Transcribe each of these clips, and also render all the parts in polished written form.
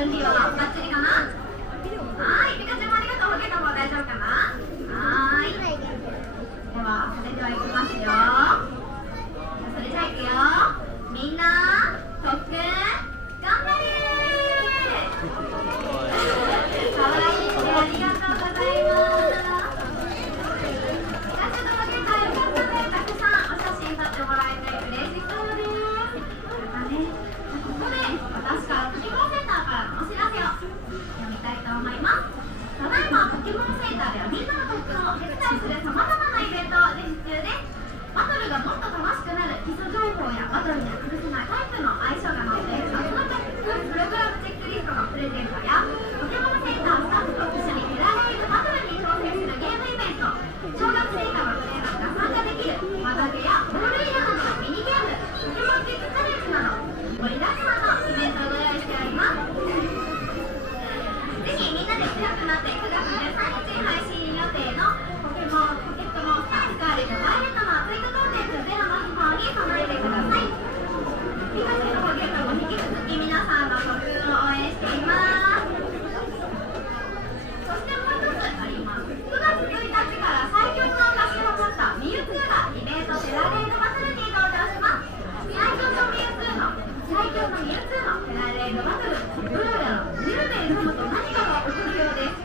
準備はバッチリかな。はい、ピカチュウもありがとう。ホゲットも大丈夫かな。はい、それではいきますよ。それじゃあいくよ。みんな特訓頑張れー。かわいい子ありがとうございます。ピカチュウとホゲットよかったね。たくさんお写真撮ってもらえて嬉しそうです。ここで私からポケモンセンターからのお知らせを読みたいと思います。ただいまポケモンセンターではみんなの特訓をお手伝いするさまざまなイベントを実施中です。バトルがもっと楽しくなる基礎情報やバトルには欠かせないタイプの相性が載っている謎の特訓プログラムチェックリストのプレゼントやポケモンセンタースタッフと一緒にペラレールバトルに挑戦するゲームイベント、小学生以下のプレイヤーが参加できるマガゲやボールイヤーなどのミニゲーム、ポケモンキッズチャレンジなど盛りだくさんのイベントをご用意しております。ぜひみんなで強くなって9月13日配信予定のポケットモンスタースカーレット・バイオレットの追加コンテンツゼロの秘宝に備えてください。ピカチュウとホゲットも引き続き皆さんの特訓を応援しています。そしてもう一つあります。9月1日から最強の頭を持ったミュウツーがイベントペラレードバトルに登場します。最強のミュウツーのペラレードバトル、どうやらミルで挑むと何かが起こるようです。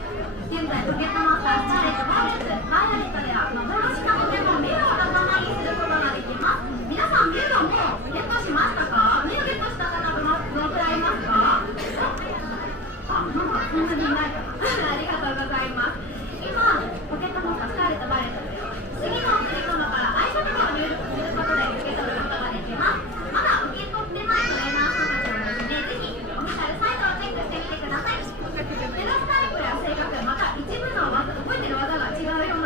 現在ポケットモンスタースカーレット・バイオレットでは幻のポケモンミルを仲間にすることができます。皆さんミルをもうゲットしましたか？ミルゲットした方どのくらいいますか？なんかそんなにいないかなありがとうございます。今ポケットモンスタースカーレット・バイオレットでは次の送り物からアイテムを入力することで受け取ることができます。まだ受け取ってないトレーナーさんたちなので、ぜひオフィシャルサイトをチェックしてみてください。目指すタイプや性格、また一部の技、覚えてる技が違うような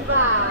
バイバイ。